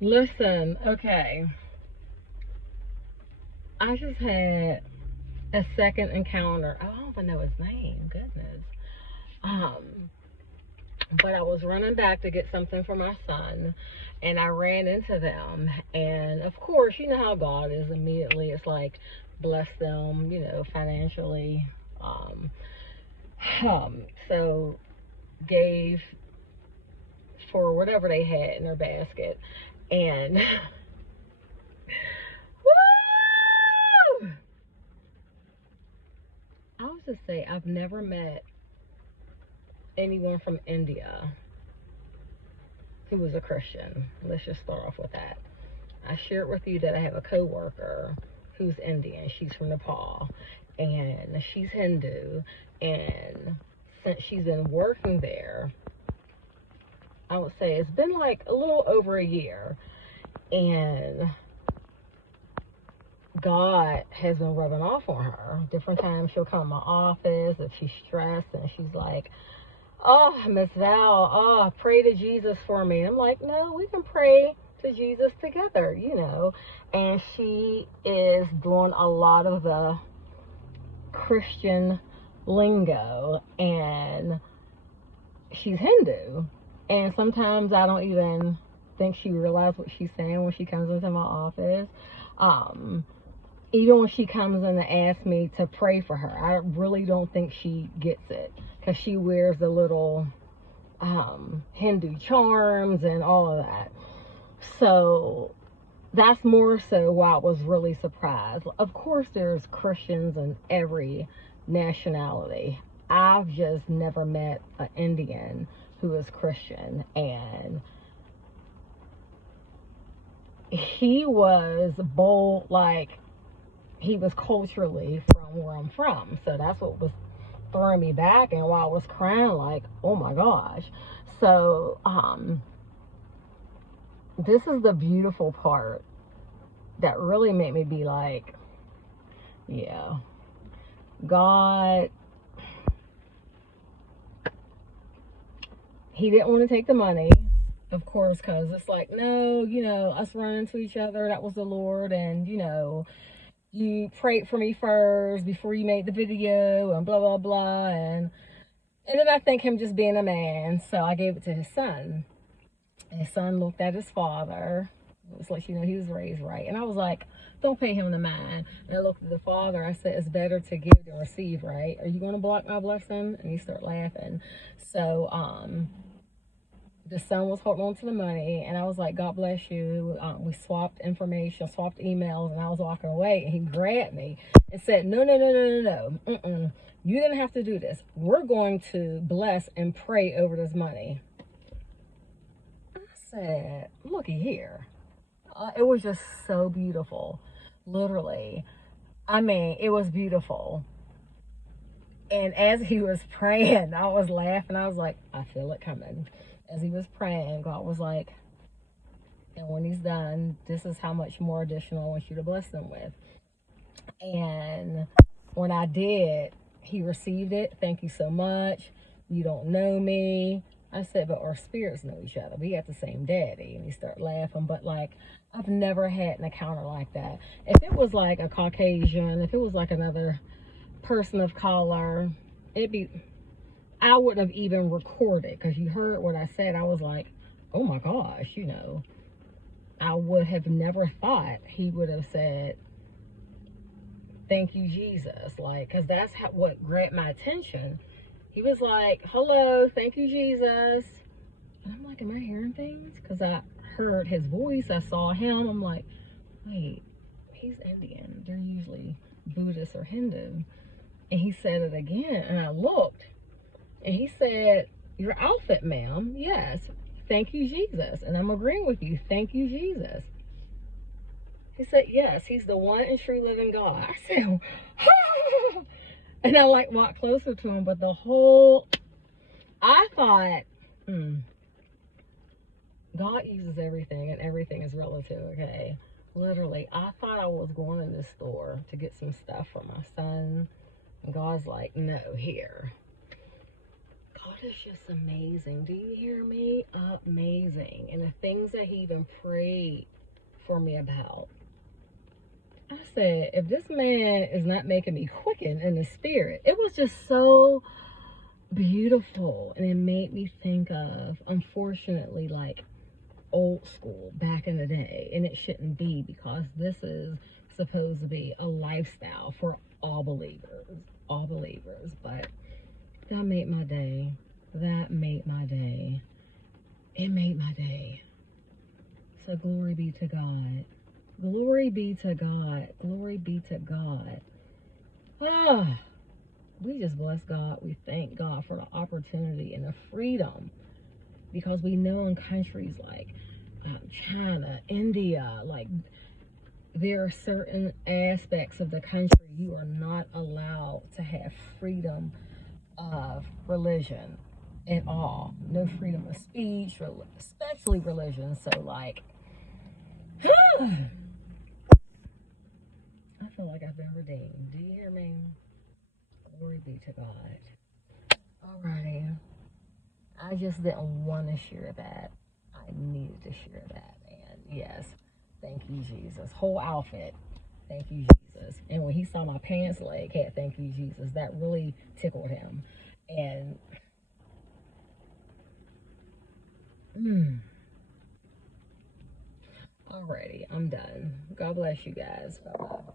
Listen, okay. I just had a second encounter. I don't even know his name. Goodness. Um, but I was running back to get something for my son, and I ran into them. And of course, you know how God is. Immediately, it's like bless them, financially. Um, so gave for whatever they had in their basket, and woo! I'll just say I've never met anyone from India who was a Christian. Let's just start off with that. I shared with you that I have a coworker who's Indian. She's from Nepal, and she's Hindu. And since she's been working there, I would say it's been like a little over a year. And God has been rubbing off on her. Different times she'll come to my office if she's stressed, and she's like, "Oh, Miss Val, pray to Jesus for me." I'm like, "No, we can pray to Jesus together. And she is doing a lot of the Christian lingo, and she's Hindu. And sometimes I don't even think she realizes what she's saying when she comes into my office. Um, Even when she comes in to ask me to pray for her, I really don't think she gets it, because she wears the little Hindu charms and all of that. So that's more so why I was really surprised. Of course, there's Christians in every nationality. I've just never met an Indian who is Christian, and he was bold, like he was culturally from where I'm from. So that's what was throwing me back, and while I was crying, like, oh my gosh. So this is the beautiful part that really made me be like, yeah, God, he didn't want to take the money, of course, because it's like, no, us running into each other, that was the Lord. And you prayed for me first before you made the video, and blah blah blah. And then I think him just being a man, so I gave it to his son. And his son looked at his father. It was like, he was raised right. And I was like, don't pay him no mind. And I looked at the father. I said, it's better to give than receive, right? Are you going to block my blessing? And he started laughing. So the son was holding on to the money. And I was like, God bless you. We swapped information, swapped emails. And I was walking away. And he grabbed me and said, no, no, no, no, no, no. Mm-mm. You didn't have to do this. We're going to bless and pray over this money. I said, looky here. It was just so beautiful. Literally. I mean, it was beautiful. And as he was praying, I was laughing. I was like, I feel it coming. As he was praying, God was like, and when he's done, this is how much more additional I want you to bless them with. And when I did, he received it. Thank you so much. You don't know me. I said, but our spirits know each other. We got the same daddy. And he started laughing. But like, I've never had an encounter like that. If it was like a Caucasian, if it was like another person of color, I wouldn't have even recorded, because you heard what I said. I was like, oh my gosh, I would have never thought he would have said, thank you, Jesus. Like, because that's what grabbed my attention. He was like, hello, thank you, Jesus. And I'm like, am I hearing things? Because I heard his voice. I saw him. I'm like, wait, he's Indian. They're usually Buddhist or Hindu. And he said it again. And I looked. And he said, your outfit, ma'am. Yes. Thank you, Jesus. And I'm agreeing with you. Thank you, Jesus. He said, yes, he's the one and true living God. I said, oh. And I like walked closer to him, but I thought, God uses everything, and everything is relative, okay? Literally, I thought I was going in this store to get some stuff for my son. And God's like, no, here. God is just amazing. Do you hear me? Amazing. And the things that he even prayed for me about. I said, if this man is not making me quicken in the spirit, it was just so beautiful. And it made me think of, unfortunately, like old school back in the day. And it shouldn't be, because this is supposed to be a lifestyle for all believers. All believers. But that made my day. That made my day. It made my day. So glory be to God. Glory be to God. Glory be to God. Ah, we just bless God. We thank God for the opportunity and the freedom, because we know in countries like China, India, like there are certain aspects of the country you are not allowed to have freedom of religion at all. No freedom of speech, especially religion. So like, I feel like I've been redeemed. Do you hear me? Glory be to God. Alrighty. I just didn't want to share that. I needed to share that. And yes, thank you, Jesus. Whole outfit. Thank you, Jesus. And when he saw my pants leg had thank you, Jesus, that really tickled him. And alrighty, I'm done. God bless you guys. Bye bye.